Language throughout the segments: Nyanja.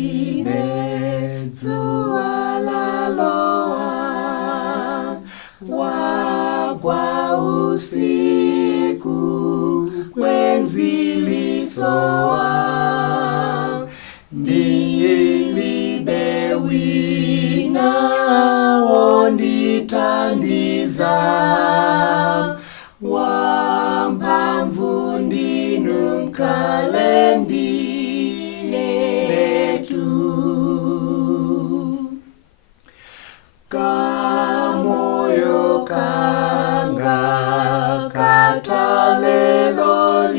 Mukalendine dzuwa lalowa, wagwa usiku kwenzilisowa, ndilibe wina wonditandiza, wamphamvu ndinu Mkalendine tu. Kamoyo kanga kataleloli,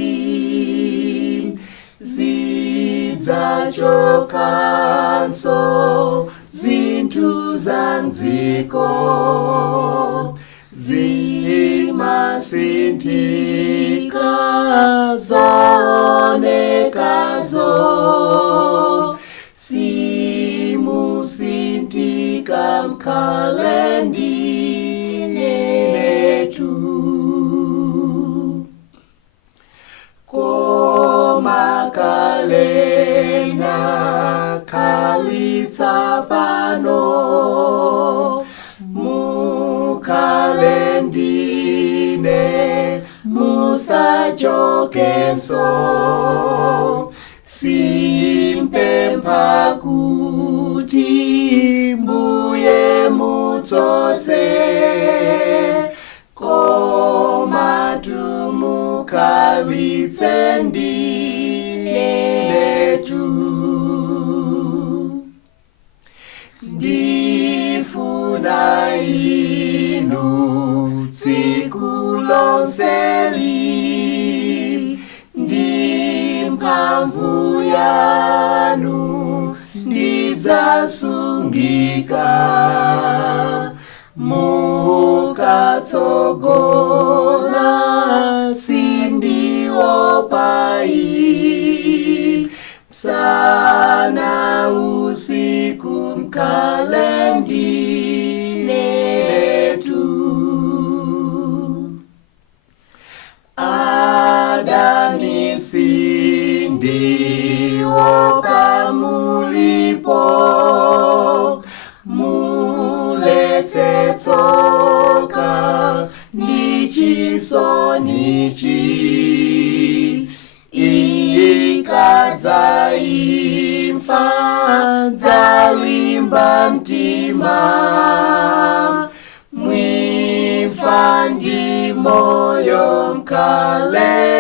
zidzachokanso zinthu zanziko, zimasinthika zoonekazo, simusinthika Mkalendine tu. Koma kalena khalitsa pano, Mukalendine musachokenso, simpempha kuti Mbuye mutsotse, koma tumukhalitse ndine tu. Ndifuna inu tsiku lonseli, ndi mphamvu yanu ndidzasungika, mukatsogola sindiopai, msana usiku Mkalendine tu. Adani sindiopa mulipo, muletse tsoka ndi chisonichi, ikadza imfa dzalimba mtima, mwimfa ndi moyo Mkalendine.